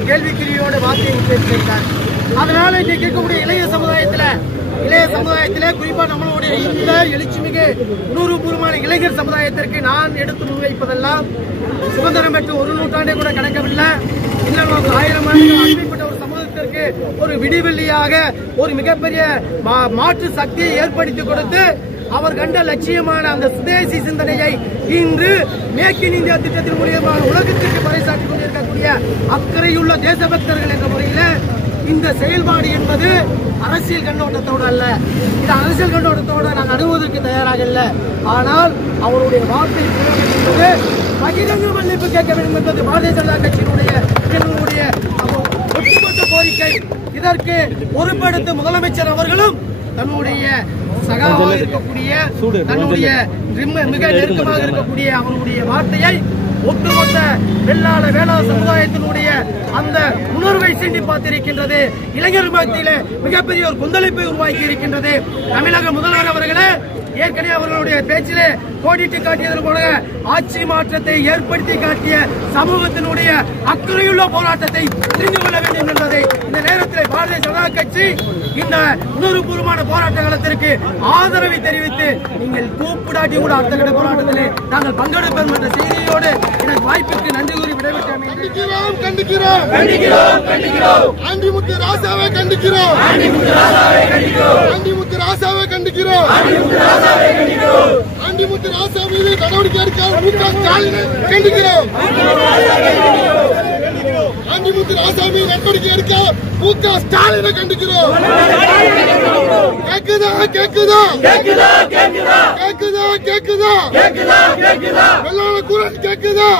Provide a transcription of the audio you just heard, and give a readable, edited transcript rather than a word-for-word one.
ஒரு கேள்விக்குறியோட வார்த்தையை உச்சரித்திருக்கார். அதனால இன்னைக்கு இருக்கக்கூடிய இளைய சமுதாயத்திலே குறிப்பா நம்மளுடைய இந்த எழுச்சிமிகு உணர்வுபூர்வமான இளைஞர் சமுதாயத்திற்கு நான் எடுத்து முன்வைப்பதெல்லாம் சுதந்திரம் பெற்று ஒரு நூற்றாண்டே கூட கடக்கவில்லை, இன்னும் 1000 ஆண்டுகள் அடிமைப்பட்ட ஒரு சமூகத்திற்கு ஒரு விடிவெள்ளியாக ஒரு மிகப்பெரிய மாற்று சக்தியை ஏற்படுத்தி கொடுத்து அவர் கண்ட லட்சியமான அந்த சுதேசி சிந்தனையை இன்று மேக் இன் இந்தியா திட்டத்தின் மூலியமாக உலகத்திற்கு பறைசாற்றிக் கொண்டிருக்கக்கூடிய அக்கறையுள்ள தேசபக்தர்கள் என்ற முறையில் இந்த செயல்பாடு என்பது அரசியல் கண்ணோட்டத்தோடு அல்ல. இந்த அரசியல் கண்ணோட்டத்தோடு நாங்கள் அணுகுவதற்கு தயாராக இல்லை. ஆனால் அவருடைய வார்த்தை என்பது பகிரங்க மன்னிப்பு கேட்க வேண்டும் என்பது பாரதிய ஜனதா கட்சியினுடைய எங்களுடைய ஒட்டுமொத்த கோரிக்கை. இதற்கு பொறுப்பெடுத்து முதலமைச்சர் அவர்களும் தன்னுடைய சகாவாக இருக்கக்கூடிய தன்னுடைய மிக நெருக்கமாக இருக்கக்கூடிய அவருடைய வார்த்தையை ஒட்டுமொத்த வேளாள சமுதாயத்தினுடைய அந்த உணர்வை சீண்டி பார்த்திருக்கின்றது. இளைஞர் மத்தியிலே மிகப்பெரிய ஒரு கொந்தளிப்பை உருவாக்கி இருக்கின்றது. தமிழக முதல்வர் அவர்களே ஏற்கனவே அவர்களுடைய பேச்சிலே கோடிட்டு காட்டியது போல ஆட்சி மாற்றத்தை ஏற்படுத்தி காட்டிய சமூகத்தினுடைய அக்கறையுள்ள போராட்டத்தை தெரிந்து கொள்ள வேண்டும் என்பதை இந்த நேரத்தில் பாரதிய ஜனதா கட்சி இந்த உணர்வுபூர்வமான போராட்ட காலத்திற்கு ஆதரவை தெரிவித்து நீங்கள் கூப்பிடாட்டி கூட அடுத்த கட்ட போராட்டத்திலே நாங்கள் பங்கெடுப்போம் என்ற செய்தியோடு எனக்கு வாய்ப்புக்கு நன்றி கூறி விடைபெற்றோம். ஆண்டிமுத்து ராசாவை கண்டிக்கிறோம். ஆண்டிமுத்து ராசா மீது நடவடிக்கை எடுக்க மு.க. ஸ்டாலினை கண்டிக்கிறோம். ஆண்டிமுத்து ராசா மீது நடவடிக்கை எடுக்க மு.க. ஸ்டாலினை கண்டிக்கிறோம். கேக்குதா வெள்ளாள குரல் கேக்குதா.